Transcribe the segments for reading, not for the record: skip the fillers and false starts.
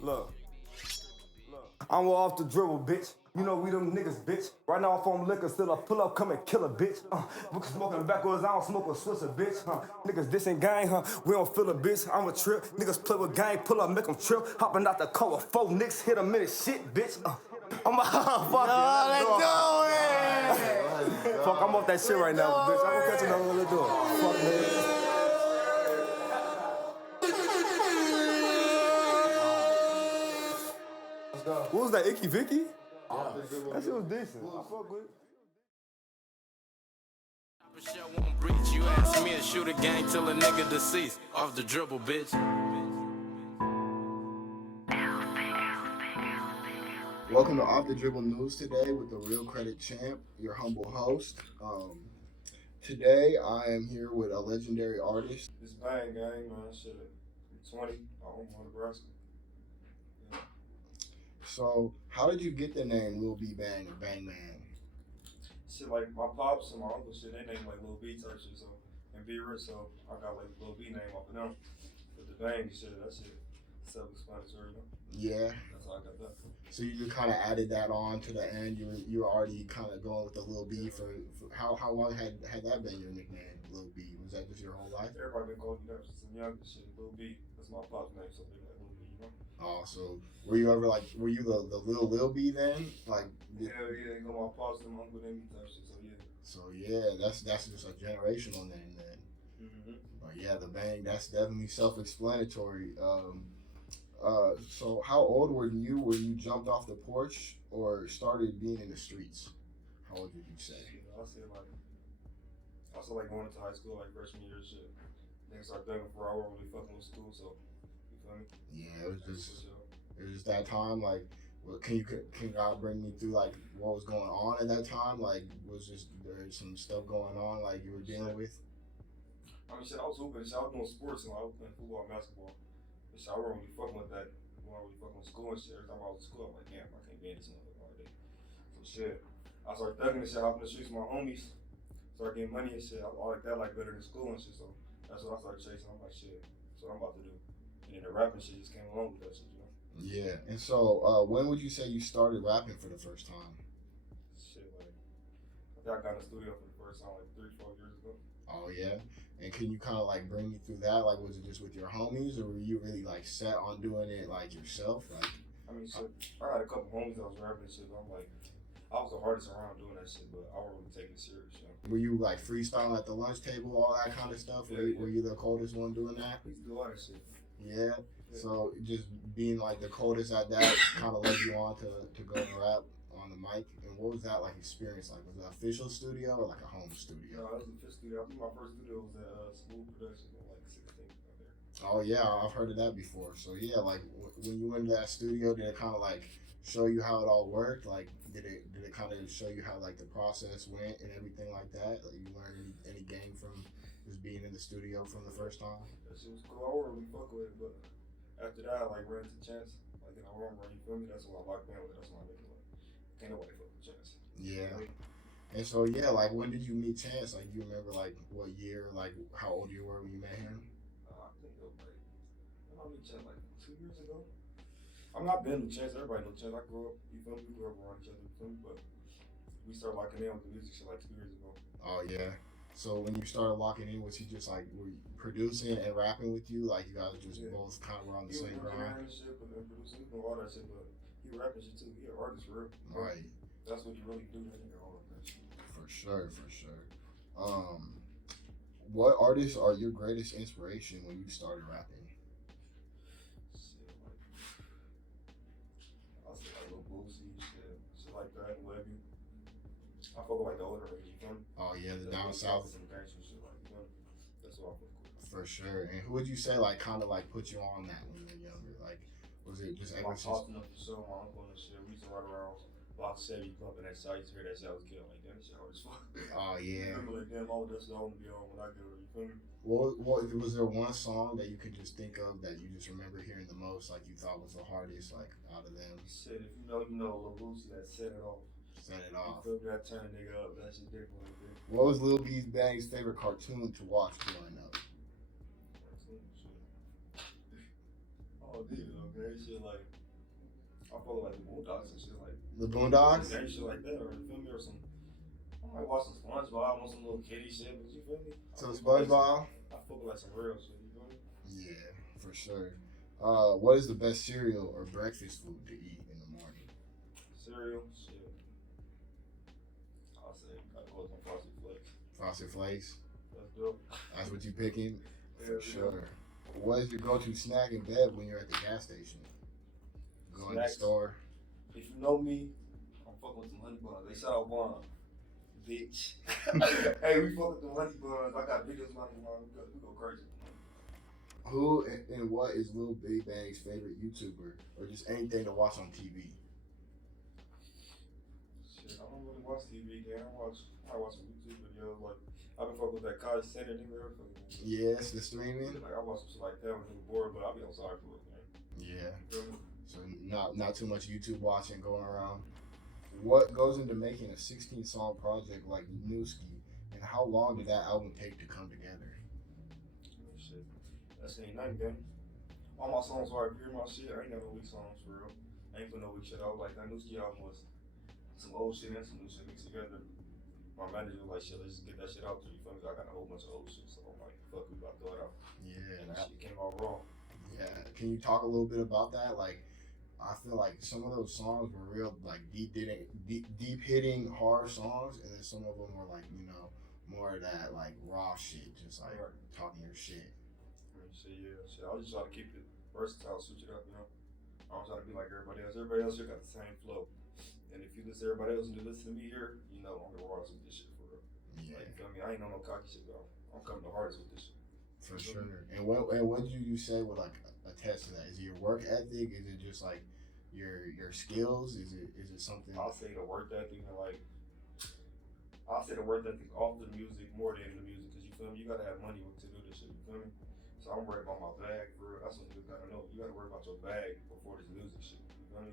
Look, I'm off the dribble, bitch. You know we them niggas, bitch. Right now I'm from liquor, still I pull up, come and kill a bitch. We can smoking backwards, I don't smoke a Swisher, bitch. Niggas dissing gang, we don't feel a bitch. I'm a trip. Niggas play with gang, pull up, make them trip. Hopping out the car with 4 niggas, hit 'em in his shit, bitch. I'm a fuck it. Fuck, I'm off that shit right now, bitch. I'm gonna catch another little door. Fuck, man. What was that, Icky Vicky? That shit was decent. I fuck with it. Won't breach. You ask me to shoot a gang till a nigga deceased. Off the dribble, bitch. Welcome to Off the Dribble News today with the Real Credit Champ, your humble host. Today I am here with a legendary artist. This Bang gang, man. Shit, I'm 20. I'm Omaha, Nebraska. Yeah. So, how did you get the name Lil B Bang or Bang Man? Shit, like my pops and my uncle, shit, they name like Lil B type shit, so and B Rich, so I got like Lil B name off of them. But the Bang shit, that shit self-explanatory, you know? Yeah. That's how I got that. So you just kind of added that on to the end. You were already kind of going with the Lil B for how long had that been your nickname, Lil B? Was that just your whole life? Everybody been calling me that since I'm young. Shit, Lil B. That's my pop's name, so they like Lil B, you know? Oh, so were you the Lil B then? Like, yeah, they go my pops and my uncle name me type shit, so yeah. So yeah, that's just a generational name then. Mm-hmm. But yeah, the Bang, that's definitely self-explanatory. So how old were you when you jumped off the porch or started being in the streets? How old did you say? I said like going into high school, like freshman year shit. Niggas start thugging for I wasn't really fucking with school, so you feel me? Yeah, it was just that time. Like, can God bring me through like what was going on at that time? Like, was just there some stuff going on like you were dealing with? I mean, shit, I was hooping. Shit, I was doing sports and I was playing football and basketball. But shit, I wasn't really fucking with that. I wasn't really fucking with school and shit. Every time I was in school, I'm like, damn, I can't be in this motherfucker all day. So shit, I started thugging and shit out in the streets with my homies. Started getting money and shit. I like that like better than school and shit. So that's what I started chasing. I'm like, shit, that's what I'm about to do. And then the rapping shit just came along with that shit, you know? Yeah. And so, when would you say you started rapping for the first time? Shit, like, I think I got in the studio for the first time like 3-4 years ago. Oh yeah. And can you kind of like bring me through that? Like, was it just with your homies, or were you really like set on doing it like yourself? Like, I mean, shit, I had a couple homies that was rapping and shit, but I'm like, I was the hardest around doing that shit, but I wasn't really taking it serious, you know? were you like freestyling at the lunch table, all that kind of stuff? Yeah. Were you the coldest one doing that? I used to do all that shit. Yeah. So just being like the coldest at that kind of led you on to go and rap on the mic. And what was that like experience like? Was it an official studio or like a home studio? No, it was a fish studio. I think my first studio was at Smooth Production in like 16 out there. Oh yeah, I've heard of that before. So yeah, like when you went into that studio, did it kind of like show you how it all worked? Like did it kind of show you how like the process went and everything like that? Like you learned any game from just being in the studio from the first time? That shit was cool. I wasn't really fuck with it, but after that, I like ran into Chance. Like in our room, you feel me? That's when I locked in with. That's when I nigga like, can't nobody fuck with Chance. Yeah. And so yeah, like when did you meet Chance? Like you remember like what year, like how old you were when you met him? I think it was like I meet Chance like 2 years ago. I'm not been with Chance. Everybody knows Chance. I grew up. You feel me? We grew up around each other. You feel me? But we started locking in with the music shit like 2 years ago. Oh yeah. So when you started locking in, was he just like were you producing and rapping with you? Like you guys just both kind of were on the same grind? He was shit, but then producing, he all that shit, but he rapping shit too. He an artist for real. Right. That's what you really do. That nigga all of that shit. For sure. What artists are your greatest inspiration when you started rapping? Shit, like I say like Lil Boosie, shit like that, Webby. I fuck with like the older niggas, you feel me? Oh yeah, the down south. Some gangster shit, like, you know? That's what I fuck with. For sure. And who would you say like kind of like put you on that when you were younger? Like, was it just My ever since? pops enough for sure, my uncle and shit. We used to ride around Block 7, bumping that shit. I used to hear that shit. I was getting like, damn, that shit hard as fuck. Oh yeah. I remember like, damn, all that's what I want to be on when I get older, you feel me? What was there one song that you could just think of that you just remember hearing the most, like you thought was the hardest, like out of them? Shit, if you know, Lil Boosie, that set it off. Set it off. You feel me? That turn a nigga up. That shit different. What was Lil B Bang's favorite cartoon to watch growing up? Oh Oh, dude, okay, shit like I follow like the Boondocks and shit like The Boondocks? gang shit like that, or you feel me, or some. I might watch some SpongeBob on some little kitty shit, but you feel me? So SpongeBob? I fuck with like some real shit, you feel me? Yeah, for sure. What is the best cereal or breakfast food to eat in the morning? Cereal, shit. I'll say gotta go with some Frosted Flakes. Frosted Flakes? That's dope. That's what you picking? For Yeah, sure. What is your go-to snack in bed when you're at the gas station? Go in the Snacks. store. If you know me, I'm fucking with some honey buns. They shout out Vaughn. Bitch. Hey, we fuck with the honey buns. I got videos of honey buns. We go crazy. Who and what is Lil B Bang's favorite YouTuber, or just anything to watch on TV? Shit, I don't really watch TV, man. I watch some YouTube videos. Like, I've been fucking with that college center nigga. Yes, the streaming. Like, I watch some shit like that when I'm bored, but I'll be outside for it, man. Yeah. You feel me? So not too much YouTube watching going around. What goes into making a 16-song project like Newski, and how long did that album take to come together? Shit. That shit ain't nothing, gang. All my songs are pure my shit. I ain't got no weak songs for real. I ain't put no weak shit out. Like that Newski album was some old shit and some new shit mixed together. My manager was like, shit, let's just get that shit out there. You feel me? I got a whole bunch of old shit, so I'm like, fuck, we about to throw it out. Yeah. And that shit came out raw. Yeah. Can you talk a little bit about that? Like, I feel like some of those songs were real, like deep hitting hard songs, and then some of them were like, you know, more of that like raw shit, just like talking your shit. I mean, shit, yeah, shit. I just try to keep it versatile, switch it up, you know. I don't try to be like everybody else. Everybody else here got the same flow. And if you listen to everybody else and you listen to me here, you know I'm the rawest with this shit for real. Yeah. Like, you feel me? I ain't on no cocky shit though. I'm coming the hardest with this shit. For sure. And what do you say would like attest to that? Is it your work ethic? Is it just like your skills? Is it something? I'll say the work ethic and like I'll say the work ethic off the music more than the music, because you feel me? You gotta have money to do this shit. You feel me? So I'm worried about my bag for real. That's what you gotta know. You gotta worry about your bag before this music shit. You feel me?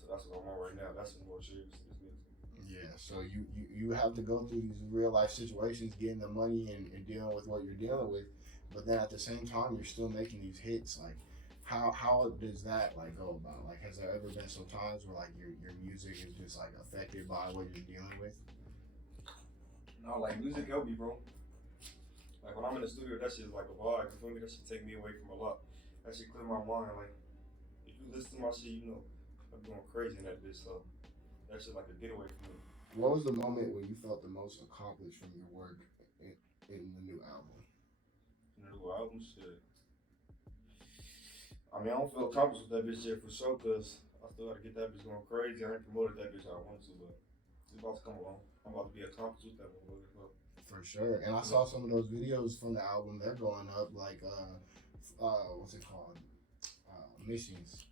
So that's what I'm on right now. That's more serious than this music. Yeah. So you have to go through these real life situations, getting the money and dealing with what you're dealing with, but then at the same time you're still making these hits. Like, how does that like go about? Like, has there ever been some times where like your music is just like affected by what you're dealing with? No, like music help me, bro. Like when I'm in the studio, that shit is like a vibe. You feel me? That shit take me away from a lot. That shit clear my mind. Like if you listen to my shit, you know I'm going crazy in that bitch. So that shit like a getaway from me. What was the moment when you felt the most accomplished from your work in the new album? In the new album, shit. I mean, I don't feel accomplished with that bitch yet for sure, cause I still gotta get that bitch going crazy. I ain't promoted that bitch how I want to, but it's about to come along. I'm about to be accomplished with that one. For sure. And I saw some of those videos from the album. They're going up like what's it called? Missions.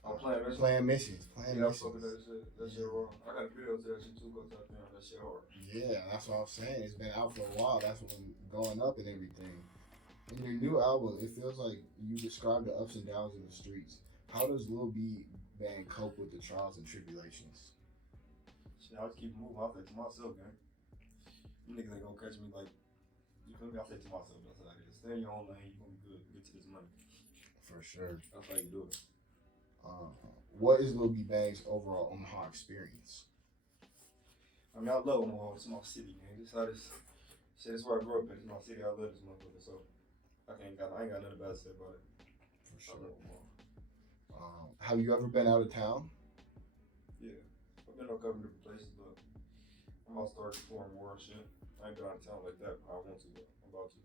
I'm playing missions. Playing missions. Playing Yeah, missions. I'm fucking that shit. That shit raw. I got a video to that shit too. Go out there. That shit hard. Yeah, that's what I'm saying. It's been out for a while. That's what I'm going up and everything. In your new album, it feels like you describe the ups and downs in the streets. How does Lil B Bang cope with the trials and tribulations? Shit, I just keep moving. I say to myself, man. You niggas ain't gonna catch me like, you feel me? I say to myself, that's how it is. Stay in your own lane. You gonna be good. Get to this money. For sure. That's how you do it. What is Lil B Bang's overall Omaha experience? I mean, I love Omaha. It's my city, man. This how this shit. This where I grew up in. It's my city. I love this motherfucker. So I ain't got nothing bad to say about it. For I sure. love Omaha. Have you ever been out of town? Yeah, I've been to a couple different places, but I'm about to start exploring more and shit. I ain't been out of town like that. I want to, but I'm about to.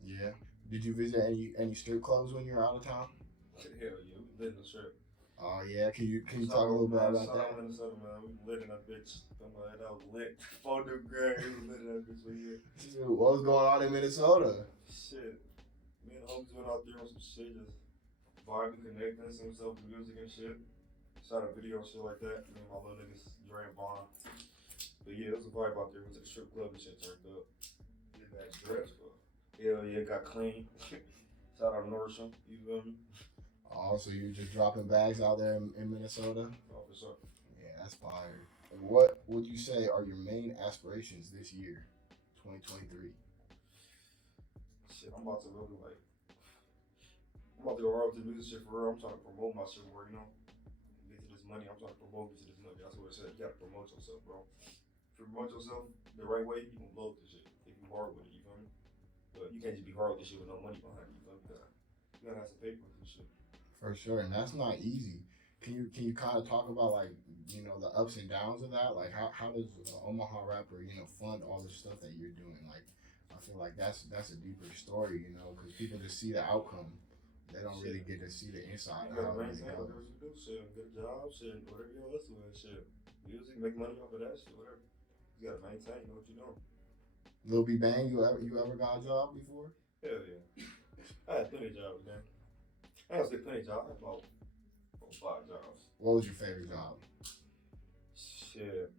Yeah. Did you visit any strip clubs when you were out of town? Hell yeah, we lit in the strip. Oh yeah. Can you talk a little bit about Shout that? out Minnesota, man. We lit in that bitch. That was lit. 4 new grand. We was lit in that bitch for a year. Dude, what was going on in Minnesota? Shit. Me and the homies went out there on some shit, just vibing, connecting, some stuff with music and shit. Shot a video and shit like that. Me and my little niggas, Dre and Vaughn. But yeah, it was a vibe out there. Went to the strip club and shit turned up. Did that dress, but hell yeah, got clean. Shout out Norsham, you feel me? Oh, so you're just dropping bags out there in Minnesota? Oh, for sure. Yeah, that's fire. And what would you say are your main aspirations this year, 2023? Shit, I'm about to really like I'm about to go hard to the music shit for real. I'm trying to promote my shit more, you know. Get to this money. I'm trying to promote to this money. That's what it said. You gotta promote yourself, bro. If you promote yourself the right way, you can blow up this shit. If you hard with it, you feel me? But you can't just be hard with this shit with no money behind you. You gotta have some paper with this shit. For sure, and that's not easy. Can you kind of talk about like the ups and downs of that? Like how does Omaha rapper fund all the stuff that you're doing? Like I feel like that's a deeper story, because people just see the outcome. They don't really get to see the inside You of how gotta it really maintain goes. whatever you do, shit, get a job, shit, whatever you hustle with, shit. Music, make money off of that shit, whatever. You gotta maintain, know what you're doing. Lil B Bang, you ever got a job before? Hell yeah. I had plenty of jobs, man. I don't say plenty of jobs, I had about 5 jobs. What was your favorite job? Shit.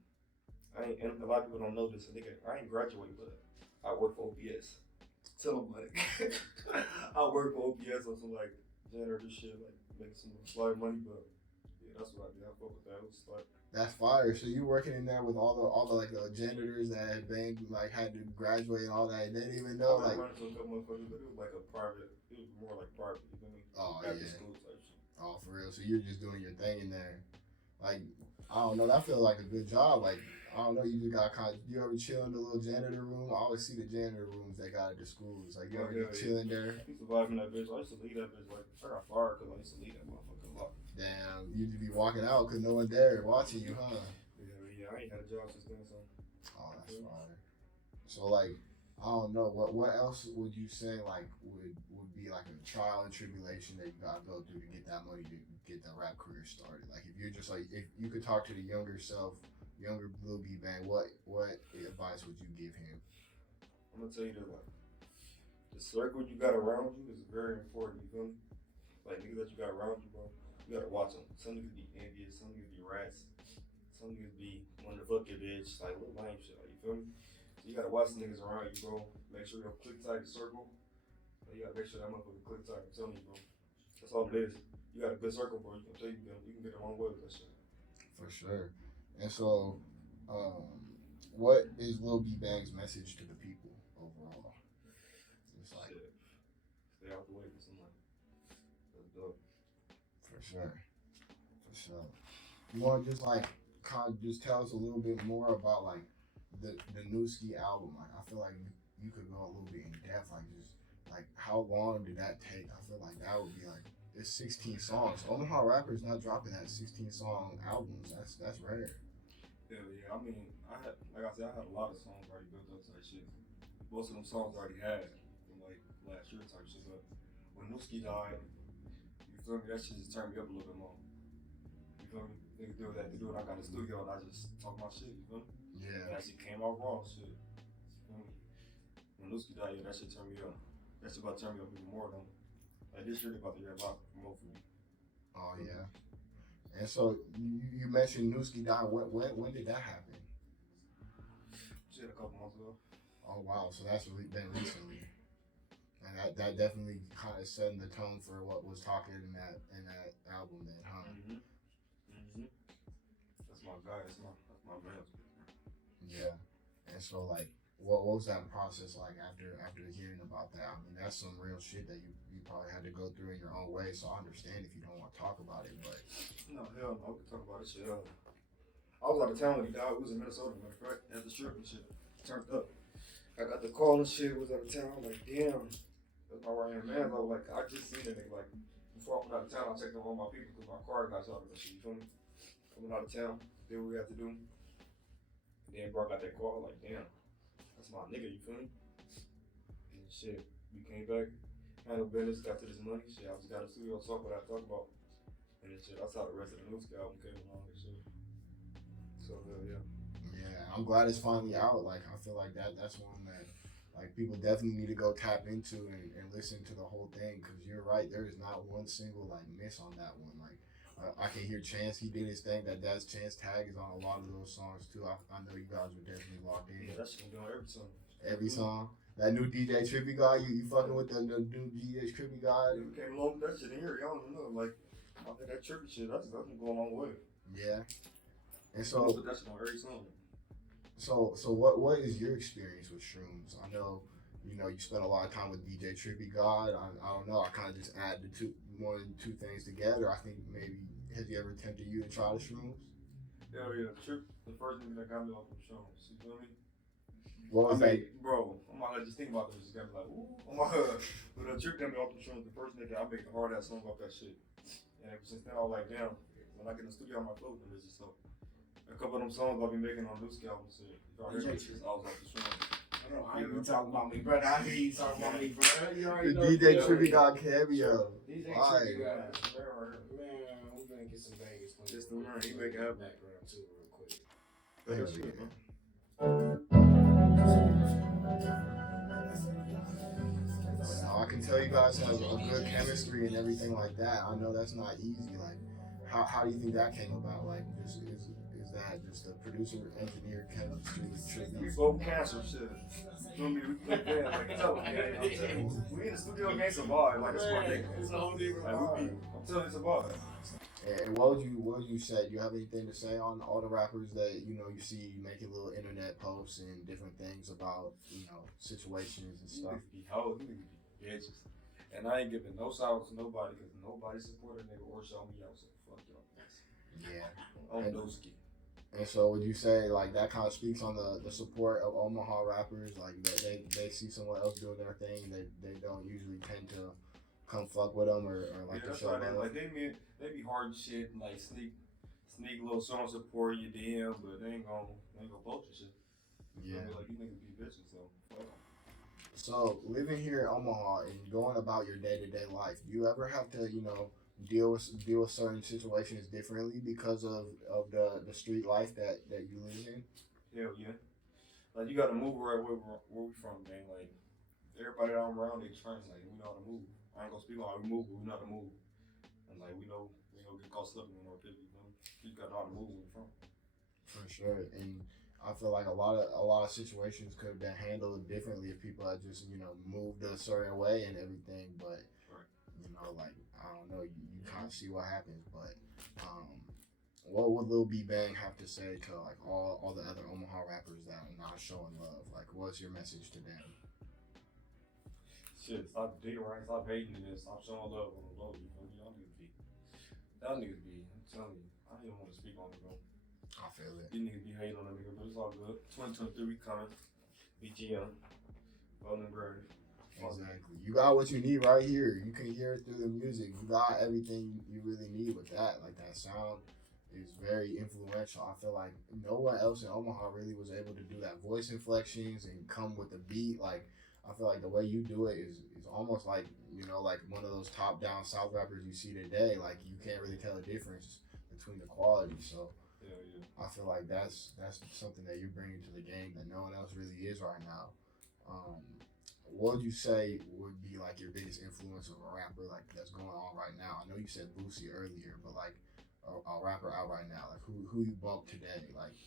And a lot of people don't know this. I ain't graduated, but I work for OPS. Tell them like, I work for OPS on some like janitor shit, like making some slight money, but yeah, that's what I did. I fuck with that. It was like, That's fire. So you working in there with all the like the janitors that had been like had to graduate and all that. They didn't even know I like. run into a couple motherfuckers, but it was like a private. It was more like private. You feel me? Oh After yeah. school type shit. Oh, for real. So you're just doing your thing in there. Like, I don't know. That feels like a good job. Like, I don't know. You just got you ever chill in the little janitor room? I always see the janitor rooms they got at the schools. Like, you ever just chilling there? I used to vibe in that bitch. I used to leave that bitch. Like, I got fired because I used to leave that motherfucker a lot. Damn, you just be walking out because no one there watching you, huh? Yeah, I ain't had a job since then, so. Oh, that's fire. So, like, I don't know. What else would you say, like, would be like a trial and tribulation that you gotta go through to get that money to get the rap career started? Like, if you're just like, if you could talk to the younger Lil B Bang, what advice would you give him? I'm gonna tell you this, like, the circle you got around you is very important, you feel me? Like, niggas that you got around you, bro, you gotta watch them. Some niggas be envious, some niggas be rats, some niggas be wanting to fuck your bitch, like, little lame shit, like, you feel me? So you gotta watch the niggas around you, bro. Make sure you're click tight circle. You gotta make sure that motherfucker click tight, I'm telling you, bro. That's all it is. You got a good circle, bro. You can tell you can get a long way with that shit. For sure. And so, what is Lil B Bang's message to the people overall? It's like, shit. Stay out the way for some money. Let's do it. For sure. You want to just like kind of just tell us a little bit more about like the Newski album? Like, I feel like you could go a little bit in depth, like just like how long did that take? I feel like that would be like it's 16 songs. Omaha rappers not dropping that 16 song albums. That's rare. Yeah. I mean, like I said, I had a lot of songs already built up type shit. Most of them songs I already had from like last year type shit. But when Newski died, you feel me? That shit just turned me up a little bit more. You feel me? Niggas do what they have to do, and I got in the studio and I just talk my shit. You feel me? Yeah. And that shit came out raw, shit. You feel me? When Newski died, yeah, that shit turned me up. That shit about to turn me up even more though. Like this year, they about to hear a lot more from me. Oh yeah. And so you mentioned Newski died. When did that happen? Shit, a couple months ago. Oh wow, so that's been recently, and that definitely kind of setting the tone for what was talking in that album then, huh? That's my guy. That's my man. Yeah. And so like, what was that process like after hearing about that? I mean, that's some real shit that you probably had to go through in your own way. So I understand if you don't want to talk about it, but no, hell no, we can talk about this shit. I was out of town when he died. We was in Minnesota, matter of fact, at the strip and shit. Turned up. I got the call and shit. Was out of town. Like, damn. That's my right hand man. I was like, I just seen that nigga. Like, before I went out of town, I checked on all my people because my car got shot and shit. You feel me? I went out of town. Did what we had to do. And then bro got that call. Like, damn. That's my nigga. You feel me? And shit. We came back. Handled business. Got to this money. Shit. I just got a studio talk what I talk about. And then shit. That's how the rest of the Newski album came along and shit. So, yeah. yeah, I'm glad it's finally out. Like, I feel like that's one that like people definitely need to go tap into and listen to the whole thing, because you're right, there is not one single like miss on that one. Like I can hear Chance, he did his thing. That's Chance tag is on a lot of those songs too. I know you guys were definitely locked in. Yeah, that shit on every song. Every song. That new DJ Trippy guy, you fucking with the new DJ Trippy guy? Yeah, we came along with that shit in here. Y'all don't know. Like, I think that trippy shit, that's gonna go a long way. Yeah. And So so that's on every song. what is your experience with shrooms? I know you know, you spent a lot of time with DJ Trippy God. I don't know. I kind of just add the two things together. I think maybe has he ever tempted you to try the shrooms? Hell yeah, Trip, the first nigga that got me off them shrooms. You feel me? What was that? Bro, I'm not just thinking about this. Just got me like, ooh, I'm like, when the Trip got me off them shrooms, the first nigga I make a hard ass song off that shit. And ever since then, I was like, damn. When I get in the studio, I'm like, close them bitches. So a couple of them songs I'll be making on Lucy album shit. If y'all hear me, I was off the shrooms. I ain't been talking about me, brother. I hear you talking about me, brother. You already know. The DJ Trippy God cameo. DJ Why? Trippy God. Man, we're gonna get some Vegas. Just to learn, he make it happen. Background too, real quick. Hell Shit, yeah. man. I can tell you guys have a good chemistry and everything like that. I know that's not easy. Like, how do you think that came about? Like, is that just the producer engineer chemistry with We Trippy? both cancer shit. You feel me? We play band, like, tell them, man. I'm telling you, we in the studio game survive. Like, it's my nigga. It's a whole different Like, vibe. I'm telling you, it's a vibe. And what would you say? Do you have anything to say on all the rappers that you know you see making little internet posts and different things about situations and You stuff? niggas be hoes, you niggas be bitches. And I ain't giving no shout out to nobody because nobody supported a nigga or show me out, so fuck y'all. Yeah. On And- those ski. And so would you say like that kind of speaks on the support of Omaha rappers, like that they see someone else doing their thing, they don't usually tend to come fuck with them or like Yeah, to that's show right. love? Like, they be hard shit and like sneak little song support in your DM, but they ain't gonna post your shit. Yeah. Like, you niggas be bitches, so fuck 'em. So living here in Omaha and going about your day-to-day life, do you ever have to deal with certain situations differently because of the street life that you live in? Hell yeah. Like, you gotta move right where we from, man. Like, everybody that I'm around, they train. Like, we know how to move. I ain't gonna speak on how we move, but we know how to move. And like, we know we don't get caught slipping in our pit, you know? You gotta know how to move where you're from. For sure, and I feel like a lot of situations could have been handled differently if people had just moved a certain way and everything. But like I don't know, you kind of see what happens. But what would Lil B Bang have to say to like all the other Omaha rappers that are not showing love? Like, what's your message to them? Shit, stop dating right, stop hating and then stop showing love on the low. You feel me? Y'all niggas be, I'm telling you, I don't even want to speak on it, bro. I feel it. You niggas be hating on that nigga, but it's all good. 2023 we coming. BGM. Golden Grave. Exactly. You got what you need right here. You can hear it through the music. You got everything you really need with that. Like, that sound is very influential. I feel like no one else in Omaha really was able to do that voice inflections and come with the beat. Like, I feel like the way you do it is almost like, like one of those top down South rappers you see today. Like, you can't really tell the difference between the quality. So Yeah. I feel like that's something that you're bringing to the game that no one else really is right now. What would you say would be like your biggest influence of a rapper like that's going on right now? I know you said Boosie earlier, but like a rapper out right now, like who you bump today? Like,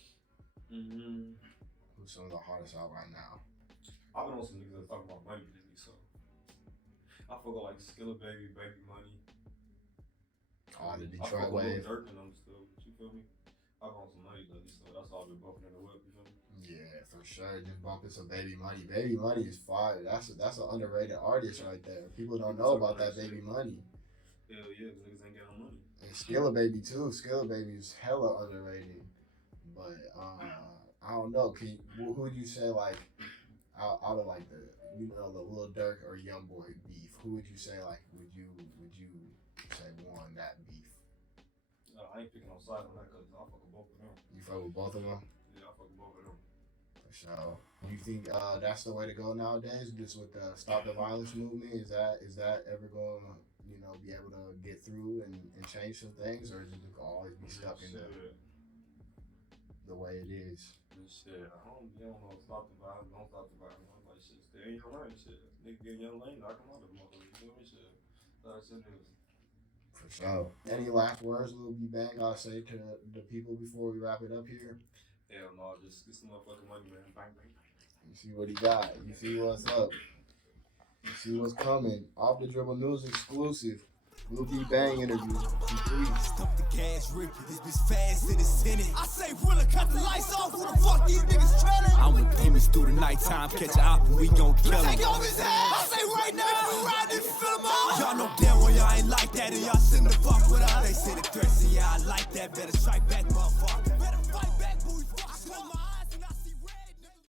who's some of the hardest out right now? I've been on some niggas that talk about money lately, so I fuck with like Skilla Baby, Baby Money. Oh, the I Detroit fuck with wave. Lil Durk and them still, but you feel me? I've been on some money lately, so that's all I've been bumping in the whip, you feel me? Yeah, for sure. Just bumping some Baby Money. Baby Money is fire. That's an underrated artist right there. People don't know about that Baby Money. Hell yeah, cause niggas ain't got no money. And Skilla Baby too. Skilla Baby is hella underrated. But I don't know. Who would you say like out of like the Lil Durk or Young Boy beef? Who would you say like would you say won that beef? I ain't picking on side on that cause I fuck with both of them. You fuck with both of them? Yeah, I fuck with both of them. For sure. You think that's the way to go nowadays? Just with the Stop the Violence movement? Is that ever going to be able to get through and change some things, or is it just gonna always be stuck in the way it is? Shit, I don't know. Stop the violence, don't stop the violence. I'm like, shit, stay in your lane, shit. Nigga get in your lane, knock him out of the motherfucker. You feel me, shit? That's it is. For sure. Any last words, Lil B Bang, gotta say to the people before we wrap it up here? Hell no, just get some motherfucking money, man. Bang, bang. You see what he got. You see what's up. You see what's coming. Off the Dribble News exclusive. Lil B Bang interview. Stop the cash rip, this bitch fast in the Senate. I say, really cut the lights off, who the fuck these niggas trailing? I'm with demons through the nighttime, catch a op and we gon' kill him. Take off his head, I say right now, if we ride this, fill him out. Y'all know damn well y'all ain't like that and y'all shouldn't have fucked with us. They say the threats and yeah, I like that, better strike back.